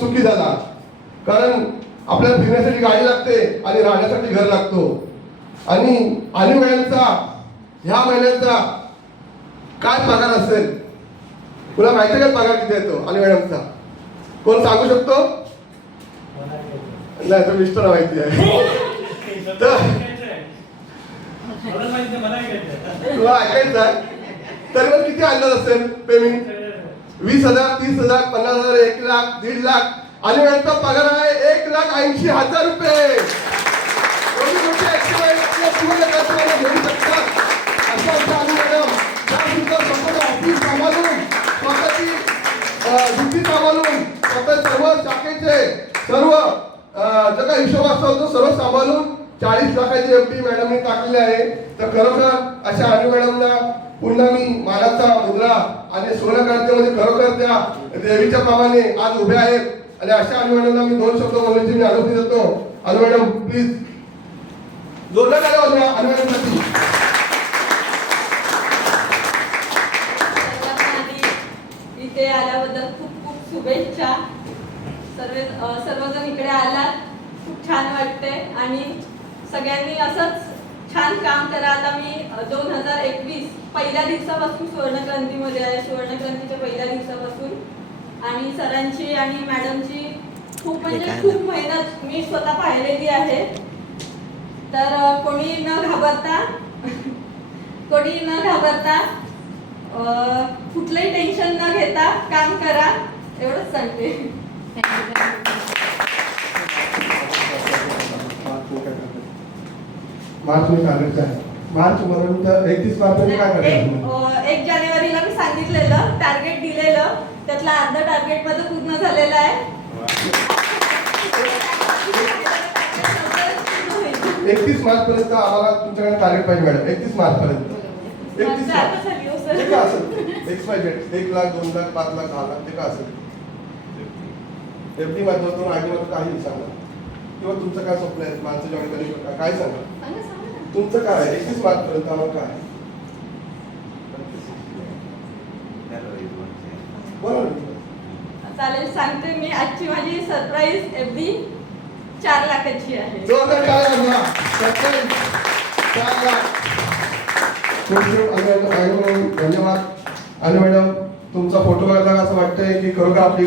सुखी झाला. कारण आपल्याला फिरण्यासाठी गाडी लागते आणि राहण्यासाठी घर लागतो. आणि अनु मॅडमचा ह्या महिन्याचा काय पगार असेल? तुला माहिती आहे का पगार किती येतो अनु मॅडमचा? कोण सांगू शकतो? नाही, तर मिस्टर माहिती आहे. तर तुला ऐकायचं आहे तरी पण किती अंदाज असेल पेमेंट? 20,000, 30,000, 50,000, 1 लाख, 1.5 लाख. अनु मॅडमचा पगार आहे 1,80,000 रुपये. घेऊ शकतात अशा अनु मॅडम त्या सुद्धा स्वतःचं ऑफिस सांभाळून, स्वतःची ड्युटी सांभाळून, स्वतः सर्व शाखेचे सर्व जो काही हिशोब असतो तो सर्व सांभाळून 40 लाखाची एफडी मॅडमने टाकलेली आहे. तर खरोखर अशा अनु मॅडमला पुन्हा मी मानाचा मुद्रा आणि सोनक्रांतीमध्ये खरोखर त्या देवीच्या प्रमाणे आज उभे आहेत. आणि अशा अनु मॅडमला मी 2 शब्द बोलण्याची मी अनुमती देतो. अनु मॅडम प्लीज जोरदार टाळ्या वाजवा अनु मॅडमसाठी. इथे आल्याबद्दल खूप खूप शुभेच्छा. सर्वजण इकडे आलात, खूप छान वाटते आणि सगळ्यांनी असंच छान काम करा. आता मी 2021 पहिल्या दिवसापासून सुवर्णक्रांतीमध्ये आहे, सुवर्णक्रांतीच्या पहिल्या दिवसापासून. आणि सरांची आणि मॅडमची खूप म्हणजे खूप मेहनत मी स्वतः पाहिलेली आहे. तर कोणी न घाबरता कुठलंही टेन्शन न घेता काम करा, एवढंच सांगते. मार्च में टार्गेट आहे. मार्च पर्यंत 31 मार्च पर्यंत काय करायचं? 1 जानेवारीला मी सांगितलेलं टार्गेट दिलेलं, त्यातला अर्धा टार्गेट माझं पूर्ण झालेलं आहे. 31 मार्च पर्यंत आम्हाला तुमच्याकडे टार्गेट पाहिजे मॅडम. 31 मार्च पर्यंत 31 मार्च ते का असेल? एक्सपायटेड 1 लाख, 2 लाख, 5 लाख, 10 लाख ते का असेल? एफडी माध्यमातून आयडी मध्ये काही सांगा किंवा तुमचं काय स्वप्न आहे माणसं जॉईन करायचं काय सांगा. तुमचं काय आहे 31 मार्च पर्यंत आम्हाला काय बोला ना. चालेल, सांगते मी. आजची माझी सरप्राईज एफडी 4 लाखाची आहे. जोरदार टाळ्या वाजवा. 4 लाख. धन्यवाद अनु मॅडम. तुमचा फोटो बघायला असं वाटतंय की खरोखर आपली